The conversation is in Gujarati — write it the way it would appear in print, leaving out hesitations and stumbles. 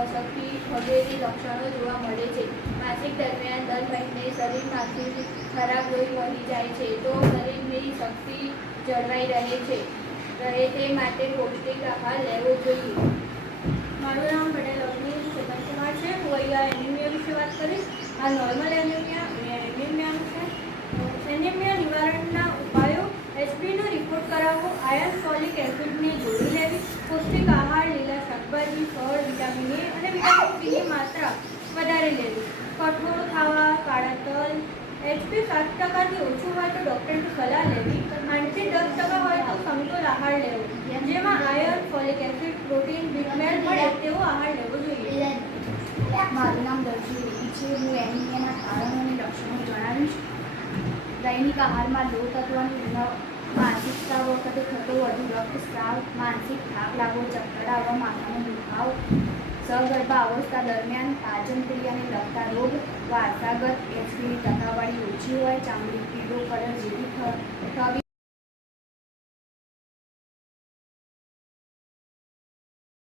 અશક્તિ વગેરે લક્ષણો જોવા મળે છે. માસિક દરમિયાન દર મહિને શરીરમાંથી ખરાબ લોહી વહી જાય છે, તો શરીરની શક્તિ જળવાઈ રહે તે માટે પૌષ્ટિક આહાર લેવો જોઈએ. મારું નામ પટેલ અગ્નિ ચેતનકુમાર છે. હું અહીંયા એનિમિયા વિશે વાત કરીશ. આ નોર્મલ એનિમિયાનું છે. એનિમિયા નિવારણના ઉપાયો: Hbનો રિપોર્ટ કરાવવો, આયર્ન ફોલિક એસિડની ગોળી લેવી, પૌષ્ટિક આહાર, લીલા શાકભાજી, ફળ, વિટામિન A અને વિટામિન Cની માત્રા વધારે લેવી, કઠોળ ખાવા, કાળા તલ. HP 7%થી ઓછું હોય તો ડૉક્ટરની સલાહ લેવી. 8-10% હોય તો સમતોલ આહાર લેવો, જેમાં આયર્ન, ફોલિક એસિડ, પ્રોટીન, બી12 મળે તેવો આહાર લેવો જોઈએ. મારું નામ દર્શી રેડ્ડી છે. હું એનિમિયાના કારણો અને લક્ષણો જણાવીશ. દૈનિક આહારમાં લો તત્વની ઉણપ, માનસિક સ્ત્રાવ વખતે થતો વધુ રક્તસ્રાવ, માનસિક થાક લાગવો, ચક્કર આવવા, માથાનો દુખાવો, સગર્ભાવસ્થા દરમિયાન પાચન ક્રિયાને લગતા રોગ, વારસાગત Hbની ટકાવારી ઓછી હોય, ચામડી પીળો કલર જેવી થવી